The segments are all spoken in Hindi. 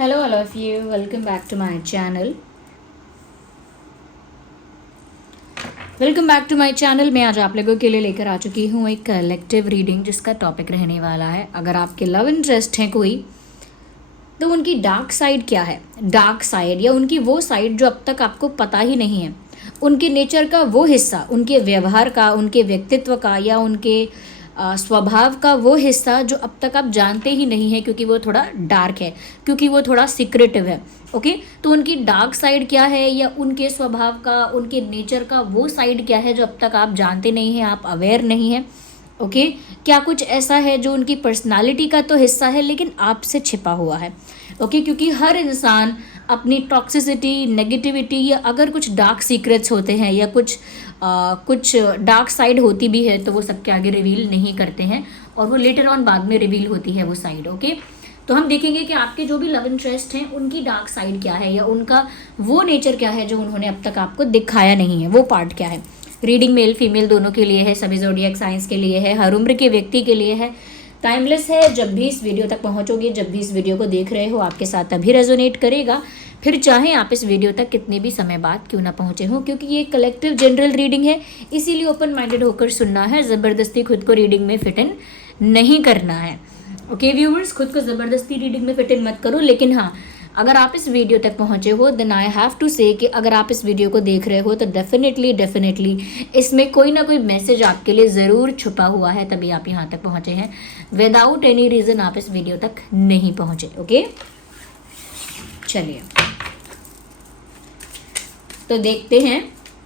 Hello, all of you. Welcome back to my channel. मैं आज आप लोगों के लिए लेकर आ चुकी हूँ एक कलेक्टिव रीडिंग जिसका टॉपिक रहने वाला है, अगर आपके लव इंटरेस्ट हैं कोई तो उनकी डार्क साइड क्या है, डार्क साइड या उनकी वो साइड जो अब तक आपको पता ही नहीं है, उनके नेचर का वो हिस्सा, उनके व्यवहार का, उनके व्यक्तित्व का या उनके स्वभाव का वो हिस्सा जो अब तक आप जानते ही नहीं है, क्योंकि वो थोड़ा डार्क है, क्योंकि वो थोड़ा सीक्रेटिव है। ओके, तो उनकी डार्क साइड क्या है या उनके स्वभाव का, उनके नेचर का वो साइड क्या है जो अब तक आप जानते नहीं हैं, आप अवेयर नहीं हैं। ओके, क्या कुछ ऐसा है जो उनकी पर्सनालिटी का तो हिस्सा है लेकिन आपसे छिपा हुआ है। ओके, क्योंकि हर इंसान अपनी टॉक्सिसिटी, नेगेटिविटी या अगर कुछ डार्क सीक्रेट्स होते हैं या कुछ डार्क साइड होती भी है तो वो सबके आगे रिवील नहीं करते हैं और वो लेटर ऑन बाद में रिवील होती है वो साइड। ओके, तो हम देखेंगे कि आपके जो भी लव इंटरेस्ट हैं उनकी डार्क साइड क्या है या उनका वो नेचर क्या है जो उन्होंने अब तक आपको दिखाया नहीं है, वो पार्ट क्या है। रीडिंग मेल फीमेल दोनों के लिए है, सभी ज़ोडिएक साइंस के लिए है, हर उम्र के व्यक्ति के लिए है, टाइमलेस है। जब भी इस वीडियो तक पहुंचोगे, जब भी इस वीडियो को देख रहे हो, आपके साथ तभी रेजोनेट करेगा, फिर चाहे आप इस वीडियो तक कितने भी समय बाद क्यों ना पहुंचे हो, क्योंकि ये कलेक्टिव जनरल रीडिंग है, इसीलिए ओपन माइंडेड होकर सुनना है, ज़बरदस्ती खुद को रीडिंग में फिट इन नहीं करना है। ओके व्यूवर्स, खुद को ज़बरदस्ती रीडिंग में फिट इन मत करो, लेकिन हाँ, अगर आप इस वीडियो तक पहुंचे हो देन आई हैव टू से कि अगर आप इस वीडियो को देख रहे हो तो डेफिनेटली इसमें कोई ना कोई मैसेज आपके लिए ज़रूर छुपा हुआ है, तभी आप यहाँ तक पहुँचे हैं। विदाउट एनी रीज़न आप इस वीडियो तक नहीं पहुँचे। ओके, चलिए तो देखते हैं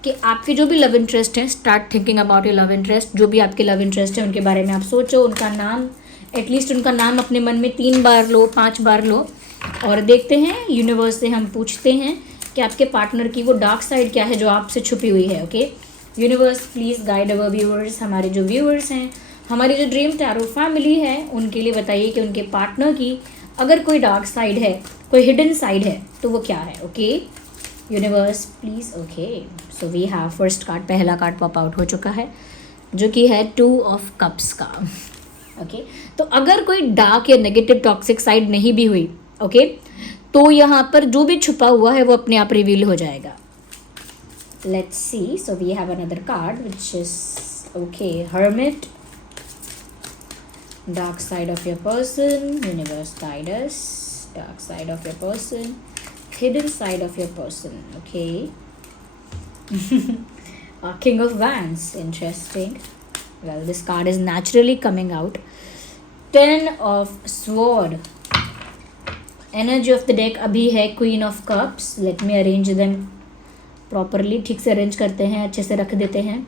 कि आपके जो भी लव इंटरेस्ट हैं, start thinking about your love interest. जो भी आपके लव इंटरेस्ट हैं उनके बारे में आप सोचो, उनका नाम, एटलीस्ट उनका नाम अपने मन में 3 बार लो, 5 बार लो, और देखते हैं यूनिवर्स से हम पूछते हैं कि आपके पार्टनर की वो डार्क साइड क्या है जो आपसे छुपी हुई है। Okay universe, please guide our viewers. हमारे जो व्यूअर्स हैं, हमारी जो ड्रीम टैरो फैमिली है, उनके लिए बताइए कि उनके पार्टनर की अगर कोई डार्क साइड है, कोई हिडन साइड है तो वो क्या है। Okay universe please. Okay, so we have first card, पहला कार्ड पॉप आउट हो चुका है जो कि है 2 ऑफ कप्स का। ओके, तो अगर कोई डार्क या नेगेटिव टॉक्सिक साइड नहीं भी हुई, ओके, तो यहाँ पर जो भी छुपा हुआ है वो अपने आप रिवील हो जाएगा। Let's see, so we have another card which is okay, hermit, dark side of your person, universe guide us, dark side of your person, hidden side of your person. Okay. King of Wands, interesting. Well, this card is naturally coming out. 10 of Sword. Energy of the deck अभी है Queen of Cups. Let me arrange them properly. ठीक से अरेंज करते हैं, अच्छे से रख देते हैं।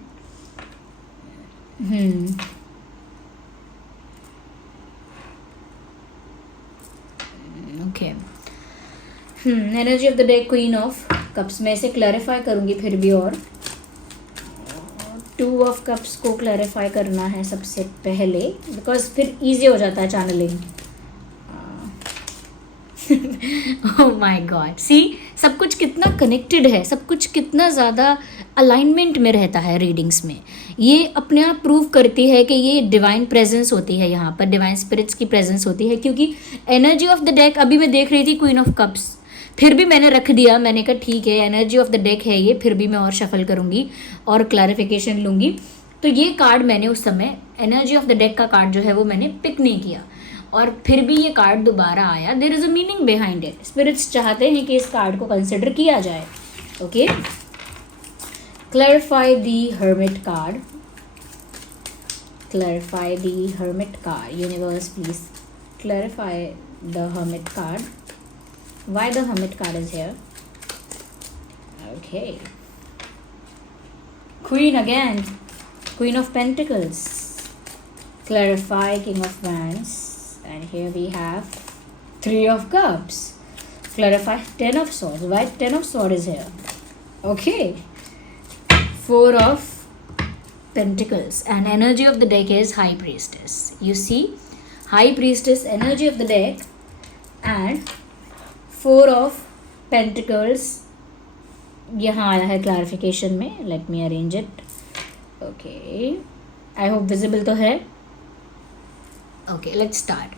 Okay. Energy of the day queen of cups. मैं इसे क्लैरिफाई करूँगी फिर भी, और 2 ऑफ कप्स को क्लैरिफाई करना है सबसे पहले, बिकॉज फिर इजी हो जाता है चैनलिंग। ओह माय गॉड, सी सब कुछ कितना कनेक्टेड है, सब कुछ कितना ज़्यादा अलाइनमेंट में रहता है रीडिंग्स में। ये अपने आप प्रूव करती है कि ये डिवाइन प्रेजेंस होती है, यहाँ पर डिवाइन स्पिरिट्स की प्रेजेंस होती है, क्योंकि एनर्जी ऑफ द डेक अभी मैं देख रही थी क्वीन ऑफ कप्स, फिर भी मैंने रख दिया, मैंने कहा ठीक है एनर्जी ऑफ द डेक है ये, फिर भी मैं और शफल करूँगी और क्लैरिफिकेशन लूँगी। तो ये कार्ड मैंने उस समय एनर्जी ऑफ द डेक का कार्ड जो है वो मैंने पिक नहीं किया, और फिर भी ये कार्ड दोबारा आया। There is a meaning behind it, spirits चाहते हैं कि इस कार्ड को कंसिडर किया जाए। Okay, clarify the hermit card, clarify the hermit card. Universe please clarify the hermit card. Why the Hermit card is here? Okay. Queen again. Queen of Pentacles. Clarify King of Wands. And here we have 3 of Cups. Clarify 10 of Swords. Why 10 of Swords is here? Okay. 4 of Pentacles. And energy of the deck is High Priestess. You see? High Priestess energy of the deck. And 4 of Pentacles यहाँ आया है क्लैरिफिकेशन में। Let me arrange it. Okay, I hope visible तो है। Okay, let's start.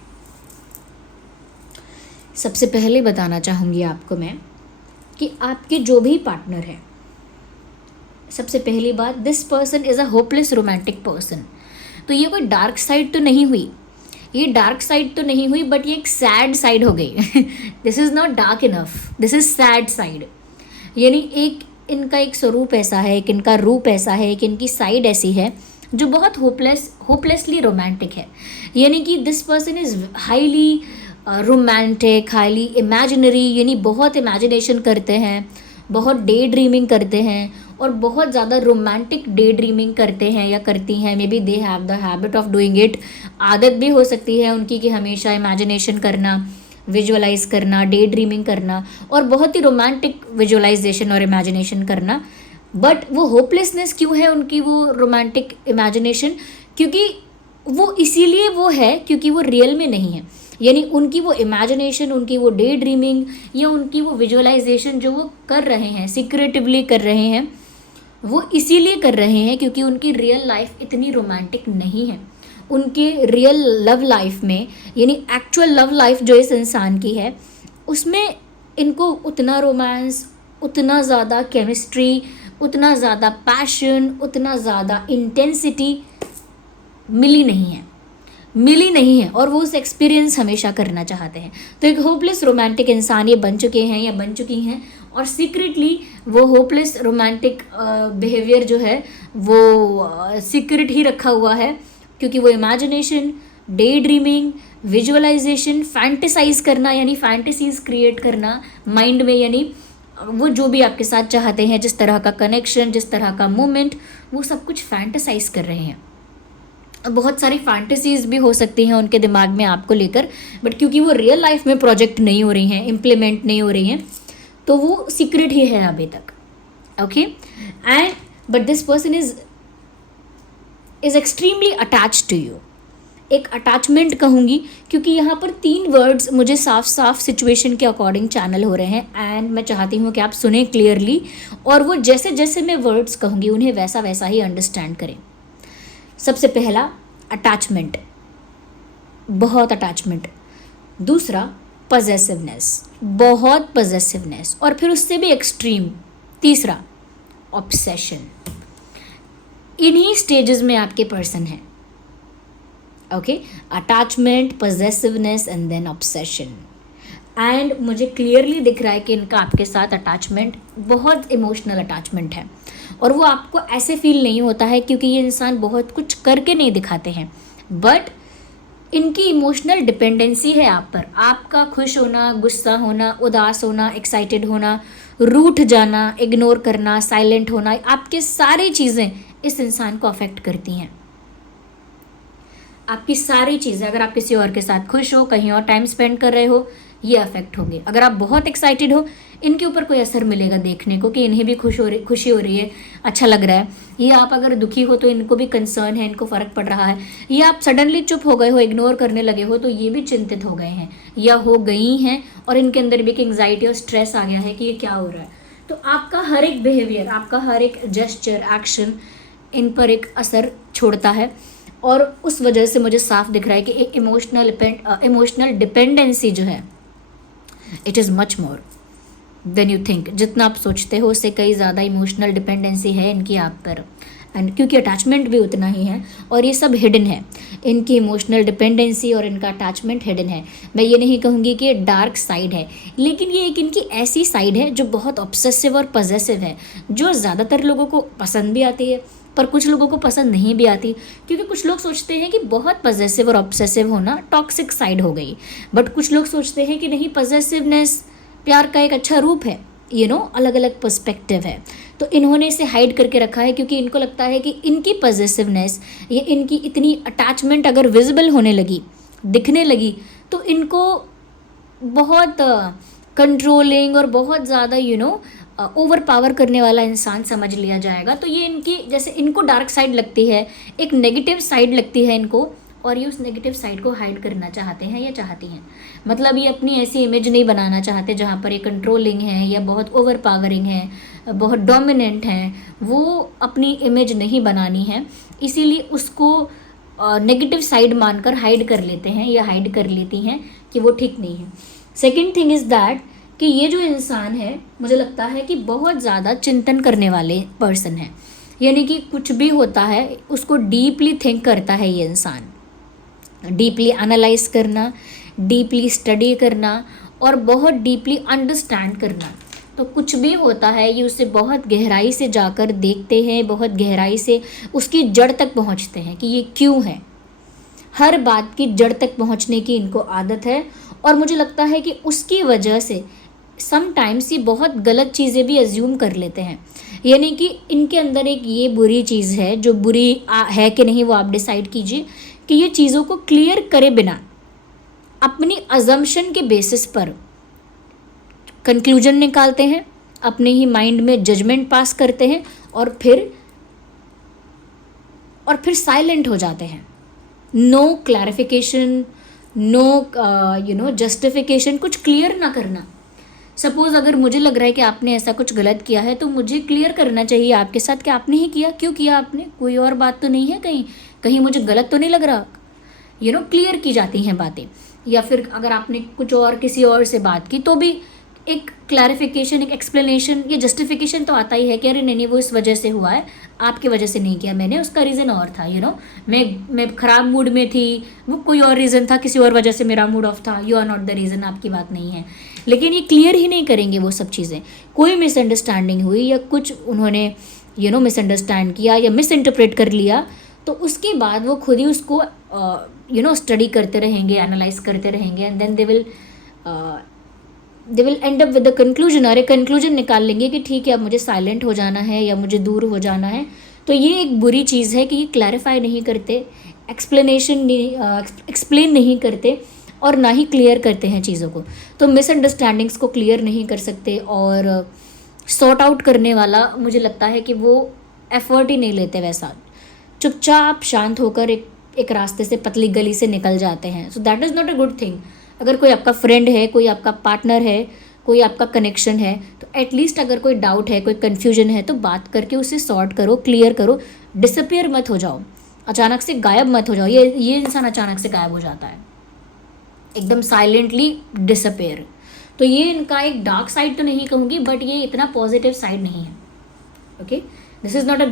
सबसे पहले बताना चाहूँगी आपको मैं कि आपके जो भी पार्टनर है, सबसे पहली बात, this person is a hopeless romantic person. तो ये कोई डार्क साइड तो नहीं हुई, ये डार्क साइड तो नहीं हुई, बट ये एक सैड साइड हो गई। This is not dark enough, this is sad side. यानी एक इनका एक स्वरूप ऐसा है, एक इनका रूप ऐसा है, एक इनकी साइड ऐसी है जो बहुत होपलेसली रोमांटिक है। यानी कि this person is highly romantic, highly imaginary, यानी बहुत इमेजिनेशन करते हैं, बहुत डे ड्रीमिंग करते हैं और बहुत ज़्यादा रोमांटिक डे ड्रीमिंग करते हैं या करती हैं। May be they have the habit of doing it. आदत भी हो सकती है उनकी कि हमेशा इमेजिनेशन करना, विजुअलाइज करना, डे ड्रीमिंग करना और बहुत ही रोमांटिक विजुअलाइजेशन और इमेजिनेशन करना। बट वो होपलेसनेस क्यों है उनकी, वो रोमांटिक इमेजिनेशन? क्योंकि वो इसीलिए वो है क्योंकि वो रियल में नहीं है। यानी उनकी वो इमेजिनेशन, उनकी वो डे ड्रीमिंग या उनकी वो विजुअलाइजेशन जो वो कर रहे हैं, सीक्रेटिवली कर रहे हैं, वो इसीलिए कर रहे हैं क्योंकि उनकी रियल लाइफ इतनी रोमांटिक नहीं है। उनके रियल लव लाइफ में, यानी एक्चुअल लव लाइफ जो इस इंसान की है, उसमें इनको उतना रोमांस, उतना ज़्यादा केमिस्ट्री, उतना ज़्यादा पैशन, उतना ज़्यादा इंटेंसिटी मिली नहीं है और वो उस एक्सपीरियंस हमेशा करना चाहते हैं। तो एक होपलेस रोमांटिक इंसान ये बन चुके हैं या बन चुकी हैं और सीक्रेटली वो होपलेस रोमांटिक बिहेवियर जो है वो सीक्रेट ही रखा हुआ है क्योंकि वो imagination, daydreaming, visualisation, fantasise करना, यानी फैंटेसीज क्रिएट करना माइंड में, यानी वो जो भी आपके साथ चाहते हैं, जिस तरह का कनेक्शन, जिस तरह का मोमेंट, वो सब कुछ फैंटेसाइज कर रहे हैं। बहुत सारी फैंटेसीज भी हो सकती हैं उनके दिमाग में आपको लेकर, बट क्योंकि वो रियल लाइफ में प्रोजेक्ट नहीं हो रही हैं, इम्प्लीमेंट नहीं हो रही हैं, तो वो सीक्रेट ही है अभी तक। Okay, and but this person is extremely attached to you. एक अटैचमेंट कहूँगी क्योंकि यहाँ पर 3 वर्ड्स मुझे साफ साफ सिचुएशन के अकॉर्डिंग चैनल हो रहे हैं एंड मैं चाहती हूँ कि आप सुने क्लियरली और वो जैसे जैसे मैं वर्ड्स कहूँगी उन्हें वैसा वैसा ही अंडरस्टैंड करें। सबसे पहला, अटैचमेंट, बहुत अटैचमेंट। दूसरा, पजेसिवनेस, बहुत पजेसिवनेस और फिर उससे भी एक्सट्रीम। तीसरा, ऑब्सेशन। इन्हीं स्टेजेस में आपके पर्सन हैं। Okay, attachment, possessiveness and then obsession. And मुझे क्लियरली दिख रहा है कि इनका आपके साथ अटैचमेंट बहुत इमोशनल अटैचमेंट है और वो आपको ऐसे फील नहीं होता है क्योंकि ये इंसान बहुत कुछ करके नहीं दिखाते हैं, बट इनकी इमोशनल डिपेंडेंसी है आप पर। आपका खुश होना, गुस्सा होना, उदास होना, एक्साइटेड होना, रूठ जाना, इग्नोर करना, साइलेंट होना, आपके सारी चीज़ें इस इंसान को अफेक्ट करती हैं। आपकी सारी चीज़ें, अगर आप किसी और के साथ खुश हो, कहीं और टाइम स्पेंड कर रहे हो, ये अफेक्ट होंगे। अगर आप बहुत एक्साइटेड हो, इनके ऊपर कोई असर मिलेगा देखने को कि इन्हें भी खुशी हो रही है, अच्छा लग रहा है। ये आप अगर दुखी हो तो इनको भी कंसर्न है, इनको फ़र्क पड़ रहा है। ये आप सडनली चुप हो गए हो, इग्नोर करने लगे हो, तो ये भी चिंतित हो गए हैं या हो गई हैं और इनके अंदर भी एक एंग्जाइटी और स्ट्रेस आ गया है कि ये क्या हो रहा है। तो आपका हर एक बिहेवियर, आपका हर एक जेस्चर, एक्शन इन पर एक असर छोड़ता है और उस वजह से मुझे साफ दिख रहा है कि एक इमोशनल डिपेंडेंसी जो है, it is much more than you think. जितना आप सोचते हो उससे कई ज़्यादा इमोशनल डिपेंडेंसी है इनकी आप पर, एंड क्योंकि अटैचमेंट भी उतना ही है और ये सब हिडन है। इनकी इमोशनल डिपेंडेंसी और इनका अटैचमेंट हिडन है। मैं ये नहीं कहूँगी कि ये डार्क साइड है, लेकिन ये एक इनकी ऐसी साइड है जो बहुत ऑब्सेसिव और पजेसिव है, जो ज़्यादातर लोगों को पसंद भी आती है पर कुछ लोगों को पसंद नहीं भी आती, क्योंकि कुछ लोग सोचते हैं कि बहुत पजेसिव और ऑब्सेसिव होना टॉक्सिक साइड हो गई, बट कुछ लोग सोचते हैं कि नहीं, पजेसिवनेस प्यार का एक अच्छा रूप है। अलग अलग पर्सपेक्टिव है। तो इन्होंने इसे हाइड करके रखा है क्योंकि इनको लगता है कि इनकी पजेसिवनेस, ये इनकी इतनी अटैचमेंट अगर विजिबल होने लगी, दिखने लगी, तो इनको बहुत कंट्रोलिंग और बहुत ज़्यादा ओवर पावर करने वाला इंसान समझ लिया जाएगा। तो ये इनकी, जैसे इनको डार्क साइड लगती है, एक नेगेटिव साइड लगती है इनको, और ये उस नेगेटिव साइड को हाइड करना चाहते हैं या चाहती हैं। मतलब ये अपनी ऐसी इमेज नहीं बनाना चाहते जहाँ पर ये कंट्रोलिंग है या बहुत ओवर पावरिंग है, बहुत डोमिनेंट हैं। वो अपनी इमेज नहीं बनानी है, इसीलिए उसको नेगेटिव साइड मानकर हाइड कर लेते हैं या हाइड कर लेती हैं कि वो ठीक नहीं है। सेकेंड थिंग इज़ दैट कि ये जो इंसान है मुझे लगता है कि बहुत ज़्यादा चिंतन करने वाले पर्सन है, यानी कि कुछ भी होता है उसको डीपली थिंक करता है ये इंसान, डीपली एनालाइज करना, डीपली स्टडी करना और बहुत डीपली अंडरस्टैंड करना। तो कुछ भी होता है ये उसे बहुत गहराई से जाकर देखते हैं, बहुत गहराई से उसकी जड़ तक पहुंचते हैं कि ये क्यों है। हर बात की जड़ तक पहुंचने की इनको आदत है और मुझे लगता है कि उसकी वजह से समटाइम्स ये बहुत गलत चीज़ें भी एज्यूम कर लेते हैं, यानी कि इनके अंदर एक ये बुरी चीज़ है, जो बुरी है कि नहीं वो आप डिसाइड कीजिए, कि ये चीज़ों को क्लियर करे बिना अपनी अजम्पशन के बेसिस पर कंक्लूजन निकालते हैं, अपने ही माइंड में जजमेंट पास करते हैं और फिर साइलेंट हो जाते हैं। नो क्लैरिफिकेशन, नो जस्टिफिकेशन, कुछ क्लियर ना करना। सपोज़ अगर मुझे लग रहा है कि आपने ऐसा कुछ गलत किया है तो मुझे क्लियर करना चाहिए आपके साथ कि आपने ही किया, क्यों किया आपने, कोई और बात तो नहीं है, कहीं मुझे गलत तो नहीं लग रहा, क्लियर की जाती हैं बातें। या फिर अगर आपने कुछ और किसी और से बात की तो भी एक क्लैरिफिकेशन, एक एक्सप्लेनेशन या जस्टिफिकेशन तो आता ही है कि अरे नहीं वो इस वजह से हुआ है, आपकी वजह से नहीं किया मैंने, उसका रीज़न और था, मैं ख़राब मूड में थी, वो कोई और रीज़न था, किसी और वजह से मेरा मूड ऑफ था, you are not the reason, आपकी बात नहीं है। लेकिन ये क्लियर ही नहीं करेंगे वो सब चीज़ें। कोई मिसअंडरस्टैंडिंग हुई या कुछ उन्होंने मिसअंडरस्टैंड किया या मिस इंटरप्रेट कर लिया, तो उसके बाद वो खुद ही उसको स्टडी करते रहेंगे, एनालाइज करते रहेंगे and then they will end up with the conclusion, और एक कंक्लूजन निकाल लेंगे कि ठीक है अब मुझे साइलेंट हो जाना है या मुझे दूर हो जाना है। तो ये एक बुरी चीज़ है कि ये क्लैरिफाई नहीं करते, एक्सप्लेन नहीं करते और ना ही क्लियर करते हैं चीज़ों को। तो मिसअंडरस्टैंडिंग्स को क्लियर नहीं कर सकते और सॉर्ट आउट करने वाला मुझे लगता है कि वो एफर्ट ही नहीं लेते वैसा, चुपचाप शांत होकर एक रास्ते से, पतली गली से निकल जाते हैं। So that is not a good thing. अगर कोई आपका फ्रेंड है, कोई आपका पार्टनर है, कोई आपका कनेक्शन है, तो एटलीस्ट अगर कोई डाउट है, कोई कन्फ्यूजन है तो बात करके उसे सॉर्ट करो, क्लियर करो, डिसअपियर मत हो जाओ, अचानक से गायब मत हो जाओ। ये इंसान अचानक से गायब हो जाता है, एकदम साइलेंटली डिसअपियर। तो ये इनका एक डार्क साइड तो नहीं कहूँगी, बट ये इतना पॉजिटिव साइड नहीं है। Okay, this is not a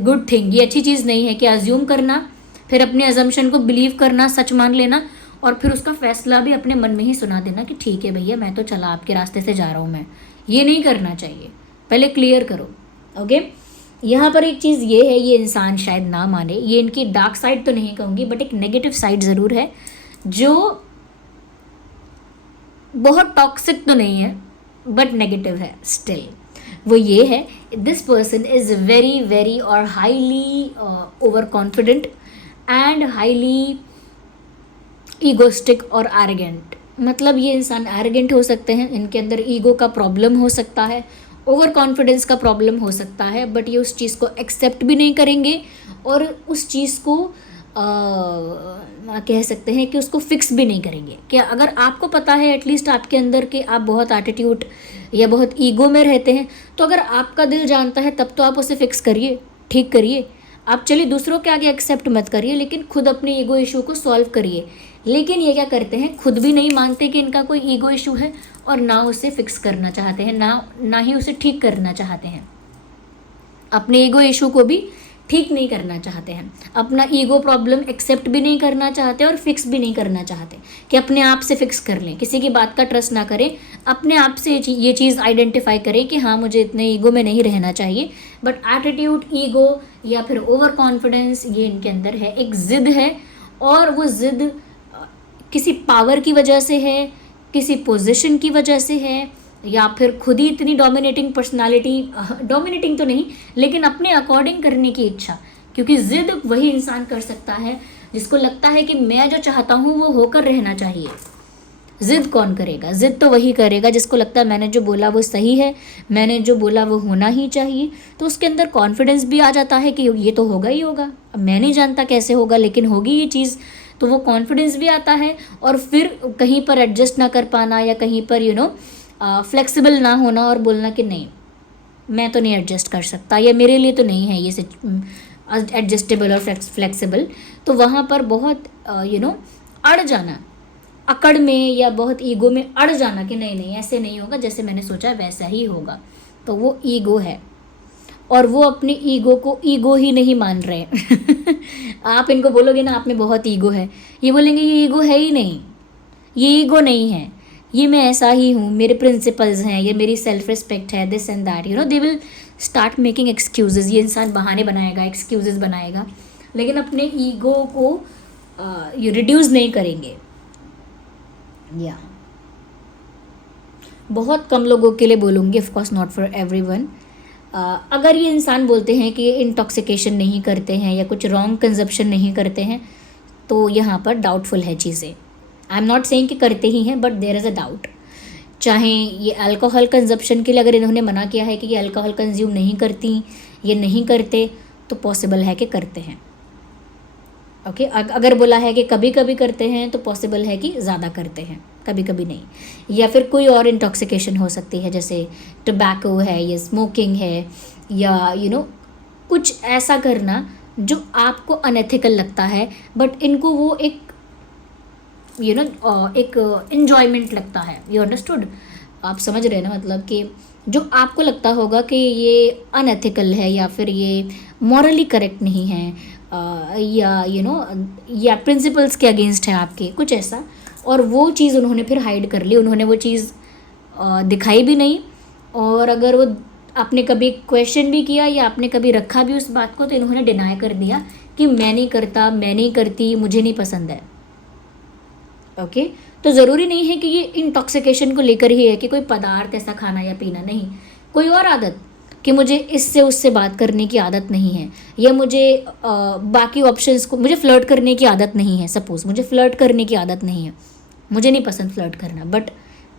good thing. ये अच्छी चीज़ नहीं है कि अज्यूम करना, फिर अपने अजम्पशन को बिलीव करना, सच मान लेना और फिर उसका फैसला भी अपने मन में ही सुना देना कि ठीक है भैया मैं तो चला आपके रास्ते से जा रहा हूँ मैं। ये नहीं करना चाहिए, पहले क्लियर करो। ओके, यहाँ पर एक चीज़ ये है, ये इंसान शायद ना माने, ये इनकी डार्क साइड तो नहीं कहूँगी बट एक नेगेटिव साइड ज़रूर है, जो बहुत टॉक्सिक तो नहीं है बट नेगेटिव है स्टिल। वो ये है, this person is very very और highly over confident and highly egoistic और एरोगेंट। मतलब ये इंसान एरोगेंट हो सकते हैं, इनके अंदर ईगो का प्रॉब्लम हो सकता है, ओवर कॉन्फिडेंस का प्रॉब्लम हो सकता है, बट ये उस चीज़ को एक्सेप्ट भी नहीं करेंगे और उस चीज़ को कह सकते हैं कि उसको फिक्स भी नहीं करेंगे। क्या अगर आपको पता है एटलीस्ट आपके अंदर कि आप बहुत एटीट्यूड या बहुत ईगो में रहते हैं, तो अगर आपका दिल जानता है तब तो आप उसे फिक्स करिए, ठीक करिए। आप चलिए दूसरों के आगे एक्सेप्ट मत करिए, लेकिन खुद अपने ईगो इशू को सॉल्व करिए। लेकिन ये क्या करते हैं, खुद भी नहीं मानते कि इनका कोई ईगो इशू है और ना उसे फिक्स करना चाहते हैं, ना ही उसे ठीक करना चाहते हैं। अपने ईगो इशू को भी ठीक नहीं करना चाहते हैं, अपना ईगो प्रॉब्लम एक्सेप्ट भी नहीं करना चाहते और फिक्स भी नहीं करना चाहते कि अपने आप से फिक्स कर लें, किसी की बात का ट्रस्ट ना करें, अपने आप से ये चीज़ आइडेंटिफाई करें कि हाँ मुझे इतने ईगो में नहीं रहना चाहिए। बट एटीट्यूड, ईगो या फिर ओवर कॉन्फिडेंस ये इनके अंदर है, एक ज़िद है और वो ज़िद किसी पावर की वजह से है, किसी पोजीशन की वजह से है, या फिर खुद ही इतनी डोमिनेटिंग पर्सनालिटी, डोमिनेटिंग तो नहीं लेकिन अपने अकॉर्डिंग करने की इच्छा। क्योंकि ज़िद वही इंसान कर सकता है जिसको लगता है कि मैं जो चाहता हूँ वो होकर रहना चाहिए। ज़िद कौन करेगा? ज़िद तो वही करेगा जिसको लगता है मैंने जो बोला वो सही है, मैंने जो बोला वो होना ही चाहिए। तो उसके अंदर कॉन्फिडेंस भी आ जाता है कि ये तो होगा ही होगा, अब मैं नहीं जानता कैसे होगा लेकिन होगी ये चीज़, तो वो कॉन्फिडेंस भी आता है। और फिर कहीं पर एडजस्ट ना कर पाना या कहीं पर फ्लेक्सिबल ना होना और बोलना कि नहीं मैं तो नहीं एडजस्ट कर सकता, या मेरे लिए तो नहीं है ये एडजस्टेबल और फ्लेक्सिबल, तो वहाँ पर बहुत अड़ जाना, अकड़ में या बहुत ईगो में अड़ जाना कि नहीं नहीं ऐसे नहीं होगा, जैसे मैंने सोचा वैसा ही होगा, तो वो ईगो है। और वो अपने ईगो को ईगो ही नहीं मान रहे आप इनको बोलोगे ना आप में बहुत ईगो है, ये बोलेंगे ये ईगो है ही नहीं, ये ईगो नहीं है, ये मैं ऐसा ही हूँ, मेरे प्रिंसिपल्स हैं, ये मेरी सेल्फ रिस्पेक्ट है, this and that, they will start making excuses. ये इंसान बहाने बनाएगा, एक्सक्यूजेज बनाएगा, लेकिन अपने ईगो को ये रिड्यूस नहीं करेंगे। या बहुत कम लोगों के लिए बोलूँगी, of course not for everyone. अगर ये इंसान बोलते हैं कि इंटॉक्सिकेशन नहीं करते हैं या कुछ रॉन्ग कंजप्शन नहीं करते हैं, तो यहाँ पर डाउटफुल है चीज़ें। आई एम नॉट सेइंग कि करते ही हैं, but there is a doubt. चाहे ये अल्कोहल कंजप्शन के लिए अगर इन्होंने मना किया है कि ये अल्कोहल कंज्यूम नहीं करती, ये नहीं करते, तो पॉसिबल है कि करते हैं। ओके अगर बोला है कि कभी कभी करते हैं, तो पॉसिबल है कि ज़्यादा करते हैं, कभी कभी नहीं। या फिर कोई और इंटॉक्सिकेशन हो सकती है, जैसे टबैको है या स्मोकिंग है, या कुछ ऐसा करना जो आपको अनएथिकल लगता है, बट इनको वो एक एक इन्जॉयमेंट लगता है। You understood? आप समझ रहे हैं ना, मतलब कि जो आपको लगता होगा कि ये अनएथिकल है या फिर ये मॉरली करेक्ट नहीं है, या या प्रिंसिपल्स के अगेंस्ट है आपके, कुछ ऐसा, और वो चीज़ उन्होंने फिर हाइड कर ली, उन्होंने वो चीज़ दिखाई भी नहीं। और अगर वो आपने कभी क्वेश्चन भी किया या आपने कभी रखा भी उस बात को, तो इन्होंने डिनाई कर दिया कि मैं नहीं करता, मैं नहीं करती, मुझे नहीं पसंद है। ओके तो ज़रूरी नहीं है कि ये इंटॉक्सिकेशन को लेकर ही है कि कोई पदार्थ ऐसा खाना या पीना, नहीं, कोई और आदत कि मुझे इससे उससे बात करने की आदत नहीं है, या मुझे बाकी ऑप्शंस को, मुझे फ्लर्ट करने की आदत नहीं है। सपोज़ मुझे फ्लर्ट करने की आदत नहीं है, मुझे नहीं पसंद फ्लर्ट करना, but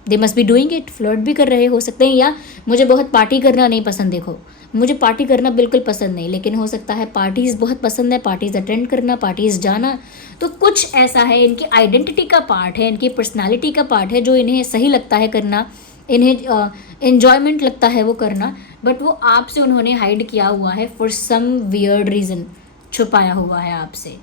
they must be doing it, flirt भी कर रहे हो सकते हैं। या मुझे बहुत पार्टी करना नहीं पसंद, देखो मुझे पार्टी करना बिल्कुल पसंद नहीं, लेकिन हो सकता है पार्टीज़ बहुत पसंद है, पार्टीज़ अटेंड करना, पार्टीज़ जाना। तो कुछ ऐसा है, इनकी आइडेंटिटी का पार्ट है, इनकी पर्सनालिटी का पार्ट है, जो इन्हें सही लगता है करना, इन्हें एन्जॉयमेंट लगता है वो करना, बट वो आपसे उन्होंने हाइड किया हुआ है फॉर सम वियर्ड रीज़न, छुपाया हुआ है आपसे।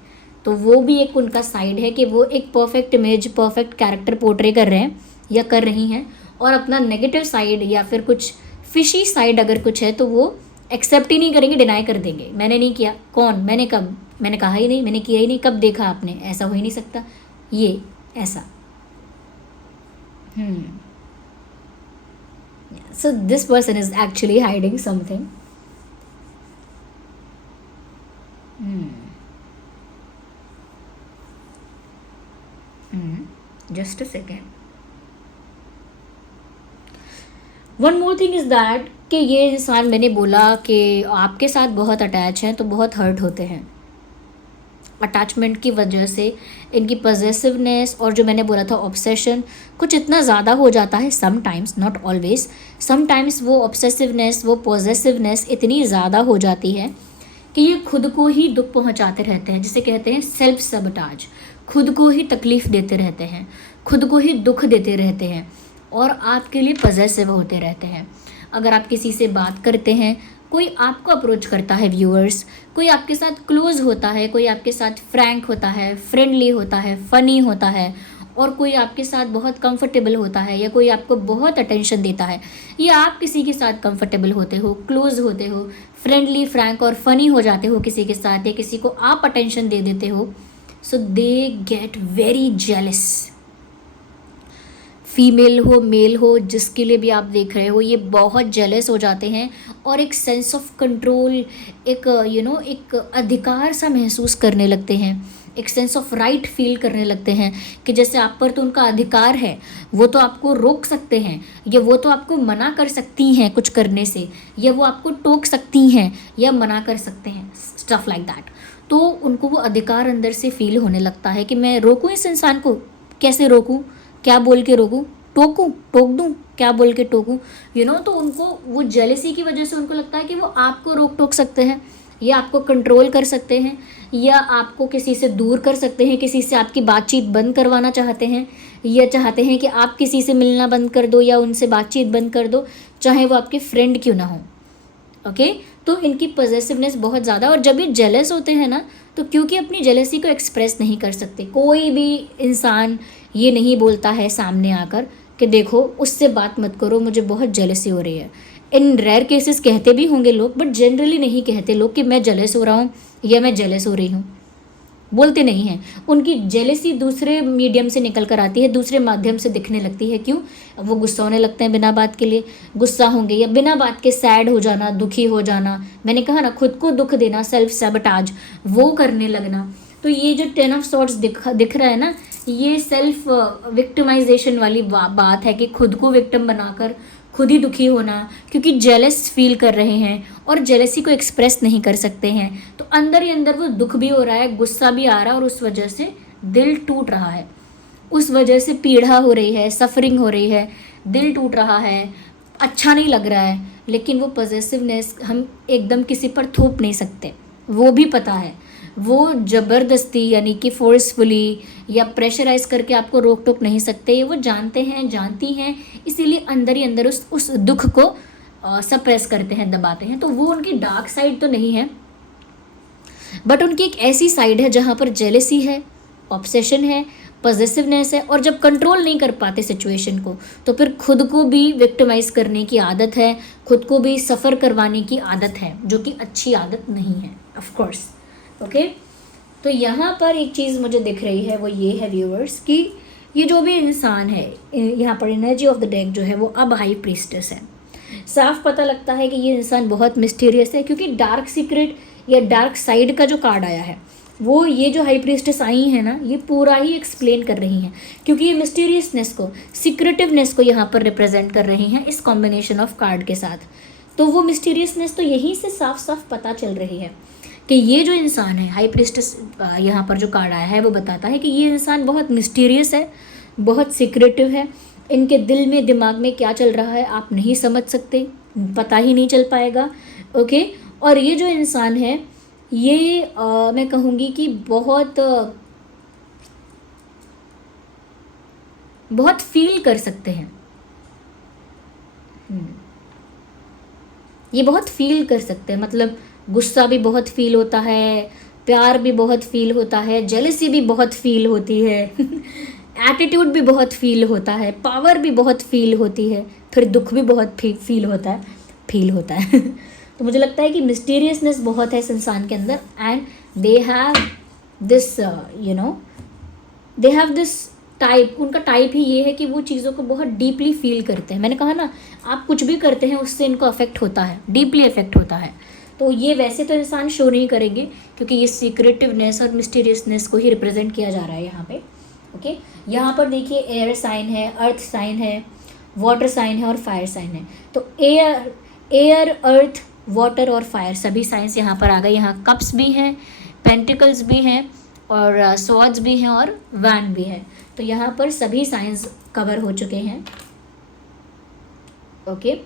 तो वो भी एक उनका साइड है कि वो एक perfect image, perfect character portray कर रहे हैं या कर रही हैं, और अपना नेगेटिव साइड या फिर कुछ फिशी साइड अगर कुछ है तो वो एक्सेप्ट ही नहीं करेंगे, डिनाई कर देंगे। मैंने नहीं किया, कौन, मैंने कब, मैंने कहा ही नहीं, मैंने किया ही नहीं, कब देखा आपने, ऐसा हो ही नहीं सकता, ये ऐसा। So this person is actually hiding something. Just a second. One more thing is that कि ये इंसान, मैंने बोला कि आपके साथ बहुत अटैच हैं, तो बहुत हर्ट होते हैं अटैचमेंट की वजह से। इनकी पॉजेसिवनेस और जो मैंने बोला था ऑब्सेशन कुछ इतना ज़्यादा हो जाता है, समटाइम्स, नॉट ऑलवेज, समटाइम्स वो ऑब्सेसिवनेस, वो पॉजेसिवनेस इतनी ज़्यादा हो जाती है कि ये खुद को ही दुख पहुंचाते रहते हैं, जिसे कहते हैं सेल्फ सबटाज। खुद को ही तकलीफ़ देते रहते हैं, खुद को ही दुख देते रहते हैं, और आपके लिए पॉजेसिव होते रहते हैं। अगर आप किसी से बात करते हैं, कोई आपको अप्रोच करता है, व्यूअर्स, कोई आपके साथ क्लोज होता है, कोई आपके साथ फ्रैंक होता है, फ्रेंडली होता है, फ़नी होता है, और कोई आपके साथ बहुत कंफर्टेबल होता है, या कोई आपको बहुत अटेंशन देता है, या आप किसी के साथ कंफर्टेबल होते हो, क्लोज होते हो, फ्रेंडली, फ्रैंक और फ़नी हो जाते हो किसी के साथ, या किसी को आप अटेंशन दे देते हो, so they get very jealous. Female हो, मेल हो, जिसके लिए भी आप देख रहे हो, ये बहुत जेलस हो जाते हैं, और एक सेंस ऑफ कंट्रोल, एक एक अधिकार सा महसूस करने लगते हैं, एक सेंस ऑफ राइट फील करने लगते हैं कि जैसे आप पर तो उनका अधिकार है, वो तो आपको रोक सकते हैं, या वो तो आपको मना कर सकती हैं कुछ करने से, या वो आपको टोक सकती हैं या मना कर सकते हैं, स्टफ लाइक दैट। तो उनको वो अधिकार अंदर से फील होने लगता है कि मैं रोकूं इस इंसान को, कैसे रोकूं, क्या बोल के रोकूं, टोक दूं, क्या बोल के टोकूं, तो उनको वो जेलसी की वजह से उनको लगता है कि वो आपको रोक टोक सकते हैं, या आपको कंट्रोल कर सकते हैं, या आपको किसी से दूर कर सकते हैं, किसी से आपकी बातचीत बंद करवाना चाहते हैं, या चाहते हैं कि आप किसी से मिलना बंद कर दो या उनसे बातचीत बंद कर दो, चाहे वो आपके फ्रेंड क्यों ना हो। ओके तो इनकी पॉजेसिवनेस बहुत ज़्यादा, और जब ये जेलस होते हैं ना, तो क्योंकि अपनी जेलसी को एक्सप्रेस नहीं कर सकते, कोई भी इंसान ये नहीं बोलता है सामने आकर कि देखो उससे बात मत करो, मुझे बहुत जेलसी हो रही है। इन रेयर केसेस कहते भी होंगे लोग, बट जनरली नहीं कहते लोग कि मैं जेलस हो रहा हूँ या मैं जेलस हो रही हूँ, बोलते नहीं हैं। उनकी जेलेसी दूसरे मीडियम से निकल कर आती है, दूसरे माध्यम से दिखने लगती है। क्यों? वो गुस्सा होने लगते हैं बिना बात के लिए, गुस्सा होंगे या बिना बात के सैड हो जाना, दुखी हो जाना, मैंने कहा ना खुद को दुख देना, सेल्फ सैबोटाज वो करने लगना। तो ये जो 10 ऑफ सॉर्ट्स दिख रहा है ना, ये सेल्फ विक्टिमाइजेशन वाली बात है कि खुद को विक्टिम बनाकर खुद ही दुखी होना, क्योंकि जेलस फील कर रहे हैं और जेलसी को एक्सप्रेस नहीं कर सकते हैं। तो अंदर ही अंदर वो दुख भी हो रहा है, गुस्सा भी आ रहा है और उस वजह से दिल टूट रहा है, उस वजह से पीड़ा हो रही है, सफरिंग हो रही है, दिल टूट रहा है, अच्छा नहीं लग रहा है। लेकिन वो पॉजिटिवनेस हम एकदम किसी पर थोप नहीं सकते, वो भी पता है। वो ज़बरदस्ती यानी कि फोर्सफुली या प्रेशराइज करके आपको रोक टोक नहीं सकते, ये वो जानते हैं, जानती हैं, इसीलिए अंदर ही अंदर उस दुख को सप्रेस करते हैं, दबाते हैं। तो वो उनकी डार्क साइड तो नहीं है, बट उनकी एक ऐसी साइड है जहाँ पर जेलेसी है, ऑब्सेशन है, पॉजिटिवनेस है, और जब कंट्रोल नहीं कर पाते सिचुएशन को तो फिर खुद को भी विक्टिमाइज करने की आदत है, खुद को भी सफ़र करवाने की आदत है, जो कि अच्छी आदत नहीं है ऑफ कोर्स। ओके, तो यहाँ पर एक चीज़ मुझे दिख रही है, वो ये है व्यूअर्स कि ये जो भी इंसान है, यहाँ पर एनर्जी ऑफ द डेक जो है वो अब हाई प्रीस्टेस है। साफ पता लगता है कि ये इंसान बहुत मिस्टीरियस है, क्योंकि डार्क सीक्रेट या डार्क साइड का जो कार्ड आया है वो ये जो हाई प्रीस्टेस आई है ना, ये पूरा ही एक्सप्लेन कर रही हैं, क्योंकि ये मिस्टीरियसनेस को, सीक्रेटिवनेस को यहाँ पर रिप्रेजेंट कर रही हैं इस कॉम्बिनेशन ऑफ कार्ड के साथ। तो वो मिस्टीरियसनेस तो यहीं से साफ साफ पता चल रही है कि ये जो इंसान है हाई प्रीस्टेस, यहाँ पर जो कार्ड आया है वो बताता है कि ये इंसान बहुत मिस्टीरियस है, बहुत सीक्रेटिव है। इनके दिल में, दिमाग में क्या चल रहा है आप नहीं समझ सकते, पता ही नहीं चल पाएगा। ओके, और ये जो इंसान है ये मैं कहूँगी कि बहुत फील कर सकते हैं। ये बहुत फील कर सकते हैं, मतलब गुस्सा भी बहुत फील होता है, प्यार भी बहुत फील होता है, जेलसी भी बहुत फील होती है एटीट्यूड भी बहुत फील होता है, पावर भी बहुत फील होती है, फिर दुख भी बहुत फील होता है तो मुझे लगता है कि मिस्टीरियसनेस बहुत है इस इंसान के अंदर, and they have this they have this type, उनका टाइप ही ये है कि वो चीज़ों को बहुत डीपली फील करते हैं। मैंने कहा ना, आप कुछ भी करते हैं उससे इनको अफेक्ट होता है, डीपली अफेक्ट होता है। तो ये वैसे तो इंसान शो नहीं करेंगे, क्योंकि ये सीक्रेटिवनेस और मिस्टीरियसनेस को ही रिप्रेजेंट किया जा रहा है यहाँ पे। ओके, यहाँ पर देखिए एयर साइन है, अर्थ साइन है, वाटर साइन है और फायर साइन है। तो एयर, अर्थ, वाटर और फायर सभी साइंस यहाँ पर आ गए। यहाँ कप्स भी हैं, पेंटिकल्स भी हैं और स्वॉर्ड्स भी हैं और वैन भी है। तो यहाँ पर सभी साइंस कवर हो चुके हैं। ओके,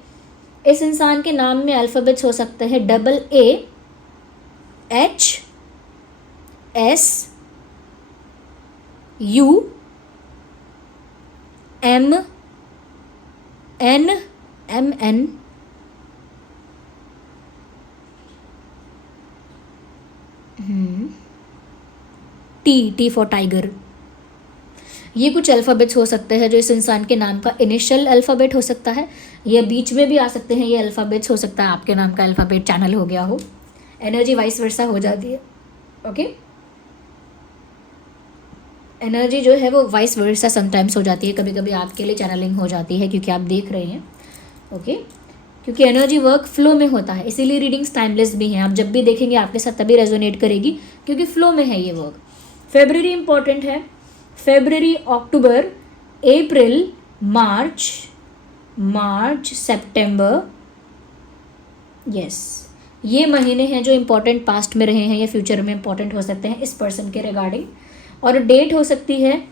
इस इंसान के नाम में अल्फ़ाबेट्स हो सकते हैं AAHSUMNMN टी फॉर टाइगर। ये कुछ अल्फ़ाबेट्स हो सकते हैं जो इस इंसान के नाम का इनिशियल अल्फ़ाबेट हो सकता है, या बीच में भी आ सकते हैं ये अल्फ़ाबेट्स, हो सकता है आपके नाम का अल्फ़ाबेट चैनल हो गया हो, एनर्जी वाइस वर्सा हो जाती है। ओके, एनर्जी जो है वो वाइस वर्सा समटाइम्स हो जाती है, कभी कभी आपके लिए चैनलिंग हो जाती है क्योंकि आप देख रहे हैं। ओके, क्योंकि एनर्जी वर्क फ्लो में होता है, इसीलिए रीडिंग्स टाइमलेस भी हैं। आप जब भी देखेंगे आपके साथ तभी रेजोनेट करेगी, क्योंकि फ्लो में है ये वर्क। फेब्रुअरी इंपॉर्टेंट है, फेब्रुअरी, अक्टूबर, अप्रैल, मार्च, सितंबर, यस, ये महीने हैं जो इम्पोर्टेंट पास्ट में रहे हैं या फ्यूचर में इम्पोर्टेंट हो सकते हैं इस पर्सन के रिगार्डिंग। और डेट हो सकती है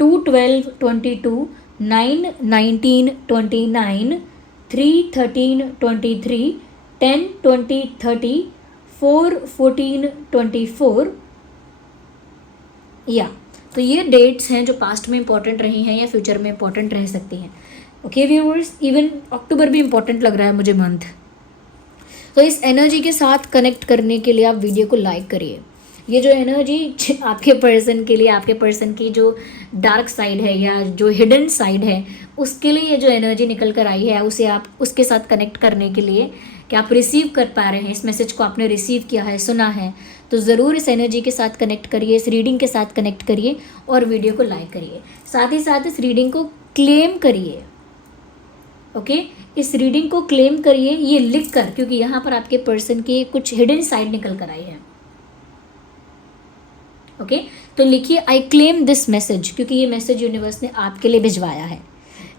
2/12/22, 9/19/29, 3/13/23, 10/20/30, 4/14/24, या तो ये डेट्स हैं जो पास्ट में इंपॉर्टेंट रही हैं या फ्यूचर में इंपॉर्टेंट रह सकती हैं। ओके व्यूअर्स, इवन अक्टूबर भी इंपॉर्टेंट लग रहा है मुझे मंथ। तो इस एनर्जी के साथ कनेक्ट करने के लिए आप वीडियो को लाइक करिए, ये जो एनर्जी आपके पर्सन के लिए, आपके पर्सन की जो डार्क साइड है या जो हिडन साइड है, उसके लिए ये जो एनर्जी निकल कर आई है, उसे आप उसके साथ कनेक्ट करने के लिए कि आप रिसीव कर पा रहे हैं, इस मैसेज को आपने रिसीव किया है, सुना है, तो ज़रूर इस एनर्जी के साथ कनेक्ट करिए, इस रीडिंग के साथ कनेक्ट करिए और वीडियो को लाइक करिए। साथ ही साथ इस रीडिंग को क्लेम करिए। ओके, इस रीडिंग को क्लेम करिए ये लिख कर, क्योंकि यहाँ पर आपके पर्सन की कुछ हिडन साइड निकल कर आई है। ओके, तो लिखिए आई क्लेम दिस मैसेज, क्योंकि ये मैसेज यूनिवर्स ने आपके लिए भिजवाया है।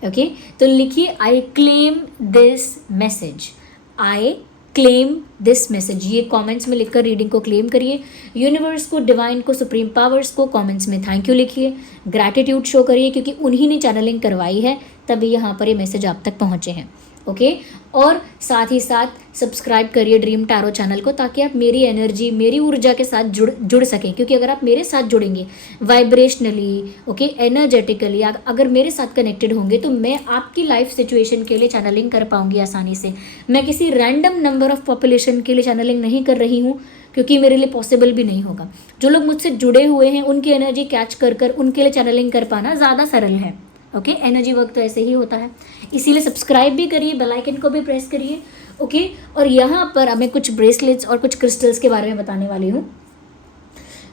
ओके, तो लिखिए I claim this message, I claim this message. ये कमेंट्स में लिखकर रीडिंग को क्लेम करिए। यूनिवर्स को, डिवाइन को, सुप्रीम पावर्स को कमेंट्स में थैंक यू लिखिए, ग्रैटिट्यूड शो करिए, क्योंकि उन्हीं ने चैनलिंग करवाई है, तभी यहाँ पर ये मैसेज आप तक पहुँचे हैं। ओके, और साथ ही साथ सब्सक्राइब करिए ड्रीम टैरो चैनल को, ताकि आप मेरी एनर्जी, मेरी ऊर्जा के साथ जुड़ सकें। क्योंकि अगर आप मेरे साथ जुड़ेंगे वाइब्रेशनली, ओके, एनर्जेटिकली, अगर मेरे साथ कनेक्टेड होंगे, तो मैं आपकी लाइफ सिचुएशन के लिए चैनलिंग कर पाऊंगी आसानी से। मैं किसी रैंडम नंबर ऑफ पॉपुलेशन के लिए चैनलिंग नहीं कर रही हूँ, क्योंकि मेरे लिए पॉसिबल भी नहीं होगा। जो लोग मुझसे जुड़े हुए हैं उनकी एनर्जी कैच कर उनके लिए चैनलिंग कर पाना ज़्यादा सरल है। ओके, एनर्जी वर्क तो ऐसे ही होता है, इसीलिए सब्सक्राइब भी करिए, बेल आइकन को भी प्रेस करिए। ओके, और यहाँ पर मैं कुछ ब्रेसलेट्स और कुछ क्रिस्टल्स के बारे में बताने वाली हूँ।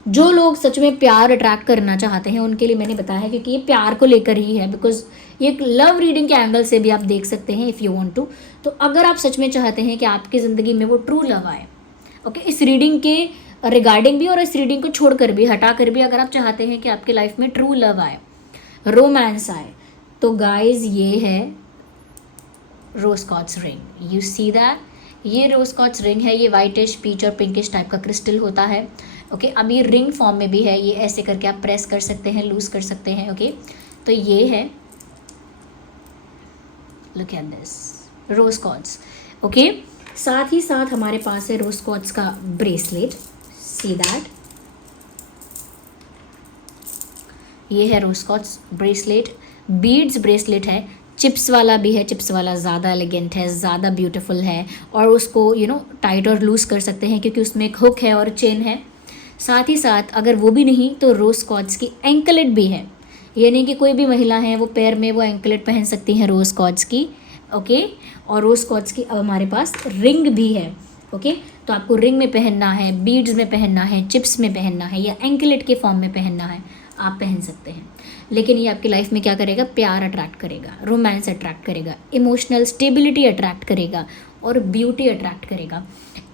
जो लोग सच में प्यार अट्रैक्ट करना चाहते हैं उनके लिए मैंने बताया है, क्योंकि ये प्यार को लेकर ही है, बिकॉज ये एक लव रीडिंग के एंगल से भी आप देख सकते हैं इफ़ यू वांट टू। तो अगर आप सच में चाहते हैं कि आपकी ज़िंदगी में वो ट्रू लव आए, ओके, इस रीडिंग के रिगार्डिंग भी और इस रीडिंग को छोड़कर भी, हटा कर भी, अगर आप चाहते हैं कि आपकी लाइफ में ट्रू लव आए, रोमांस आए, तो गाइज ये है rose quartz ring. You see that, ये रोज क्वार्ट्ज रिंग है। ये वाइटिश, पीच और पिंकिश टाइप का क्रिस्टल होता है। ओके, अब ये रिंग फॉर्म में भी है, ये ऐसे करके आप प्रेस कर सकते हैं, लूज कर सकते हैं। ओके, तो ये है, look at this, rose quartz. Okay, साथ ही साथ हमारे पास है रोज क्वार्ट्ज का ब्रेसलेट, सी दैट, ये है rose quartz bracelet, beads bracelet है, चिप्स वाला भी है। चिप्स वाला ज़्यादा एलिगेंट है, ज़्यादा ब्यूटीफुल है, और उसको टाइट और लूज़ कर सकते हैं, क्योंकि उसमें एक हुक है और चेन है। साथ ही साथ अगर वो भी नहीं तो रोज़ क्वार्ट्ज की एंकलेट भी है, यानी कि कोई भी महिला है वो पैर में वो एंकलेट पहन सकती हैं रोज़ क्वार्ट्ज की। ओके, और रोज़ क्वार्ट्ज की अब हमारे पास रिंग भी है। ओके, तो आपको रिंग में पहनना है, बीड्स में पहनना है, चिप्स में पहनना है, या एंकलेट के फॉर्म में पहनना है, आप पहन सकते हैं। लेकिन ये आपकी लाइफ में क्या करेगा, प्यार अट्रैक्ट करेगा, रोमांस अट्रैक्ट करेगा, इमोशनल स्टेबिलिटी अट्रैक्ट करेगा और ब्यूटी अट्रैक्ट करेगा।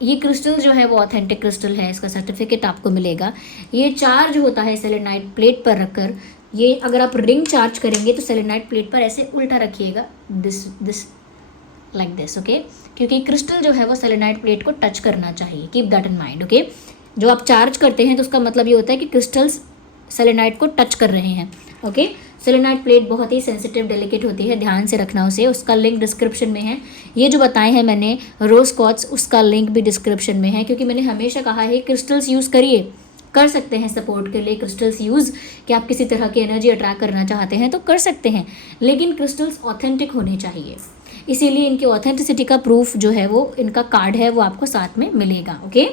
ये क्रिस्टल जो है वो ऑथेंटिक क्रिस्टल है, इसका सर्टिफिकेट आपको मिलेगा। ये चार्ज होता है सेलेनाइट प्लेट पर रखकर। ये अगर आप रिंग चार्ज करेंगे तो सेलेनाइट प्लेट पर ऐसे उल्टा रखिएगा, दिस लाइक दिस। ओके, क्योंकि क्रिस्टल जो है वो सेलेनाइट प्लेट को टच करना चाहिए, keep that in mind. Okay, जो आप चार्ज करते हैं तो उसका मतलब ये होता है कि क्रिस्टल्स सेलेनाइट को टच कर रहे हैं। ओके, सेलेनाइट प्लेट बहुत ही सेंसिटिव, डेलिकेट होती है, ध्यान से रखना उसे। उसका लिंक डिस्क्रिप्शन में है। ये जो बताए हैं मैंने रोज क्वार्ट्ज, उसका लिंक भी डिस्क्रिप्शन में है, क्योंकि मैंने हमेशा कहा है क्रिस्टल्स यूज़ करिए, कर सकते हैं सपोर्ट के लिए क्रिस्टल्स यूज़, कि आप किसी तरह की एनर्जी अट्रैक्ट करना चाहते हैं तो कर सकते हैं, लेकिन क्रिस्टल्स ऑथेंटिक होने चाहिए। इसीलिए इनकी ऑथेंटिसिटी का प्रूफ जो है वो, इनका कार्ड है वो आपको साथ में मिलेगा। ओके,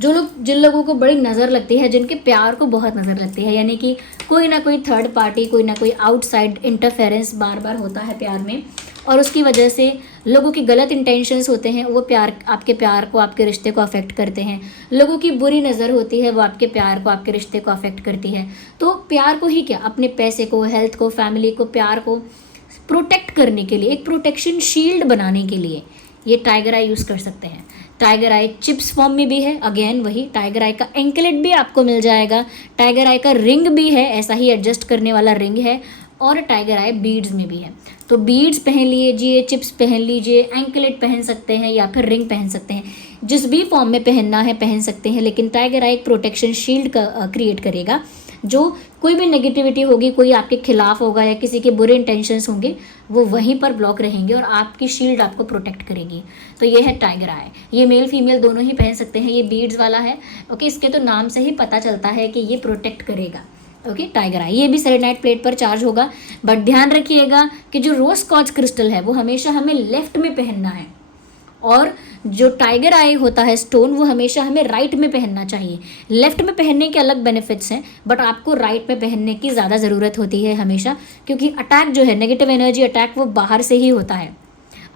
जिन लोगों को बड़ी नज़र लगती है, जिनके प्यार को बहुत नज़र लगती है, यानी कि कोई ना कोई थर्ड पार्टी, कोई ना कोई आउटसाइड इंटरफेरेंस बार बार होता है प्यार में, और उसकी वजह से लोगों की गलत इंटेंशंस होते हैं, वो आपके प्यार को, आपके रिश्ते को अफेक्ट करते हैं। लोगों की बुरी नज़र होती है, वो आपके प्यार को, आपके रिश्ते को अफेक्ट करती है। तो प्यार को ही क्या, अपने पैसे को, हेल्थ को, फैमिली को, प्यार को प्रोटेक्ट करने के लिए, एक प्रोटेक्शन शील्ड बनाने के लिए ये टाइगर आई यूज़ कर सकते हैं। टाइगर आई चिप्स फॉर्म में भी है, अगेन वही टाइगर आई का एंकलेट भी आपको मिल जाएगा, टाइगर आई का रिंग भी है, ऐसा ही एडजस्ट करने वाला रिंग है, और टाइगर आई बीड्स में भी है। तो बीड्स पहन लीजिए, चिप्स पहन लीजिए, एंकलेट पहन सकते हैं, या फिर रिंग पहन सकते हैं, जिस भी फॉर्म में पहनना है पहन सकते हैं। लेकिन टाइगर आई एक प्रोटेक्शन शील्ड का क्रिएट करेगा, जो कोई भी नेगेटिविटी होगी, कोई आपके खिलाफ होगा या किसी के बुरे इंटेंशंस होंगे, वो वहीं पर ब्लॉक रहेंगे और आपकी शील्ड आपको प्रोटेक्ट करेगी। तो ये है टाइगर आई, ये मेल फीमेल दोनों ही पहन सकते हैं। ये बीड्स वाला है। ओके, इसके तो नाम से ही पता चलता है कि ये प्रोटेक्ट करेगा। ओके, टाइगर आई, ये भी सेलेनाइट प्लेट पर चार्ज होगा, बट ध्यान रखिएगा कि जो रोज क्वार्ट्ज क्रिस्टल है वो हमेशा हमें लेफ्ट में पहनना है, और जो टाइगर आई होता है स्टोन, वो हमेशा हमें राइट में पहनना चाहिए। लेफ्ट में पहनने के अलग बेनिफिट्स हैं, बट आपको राइट में पहनने की ज़्यादा ज़रूरत होती है हमेशा, क्योंकि अटैक जो है, नेगेटिव एनर्जी अटैक, वो बाहर से ही होता है।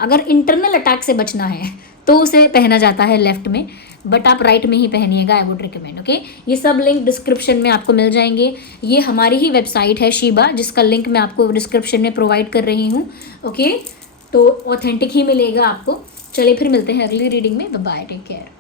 अगर इंटरनल अटैक से बचना है तो उसे पहना जाता है लेफ्ट में, बट आप राइट में ही पहनिएगा, आई वुड रिकमेंड। ओके, ये सब लिंक डिस्क्रिप्शन में आपको मिल जाएंगे। ये हमारी ही वेबसाइट है शिबा, जिसका लिंक मैं आपको डिस्क्रिप्शन में प्रोवाइड कर रही हूँ। ओके, तो ऑथेंटिक ही मिलेगा आपको। चलिए फिर मिलते हैं अगली रीडिंग में। Bye, take care.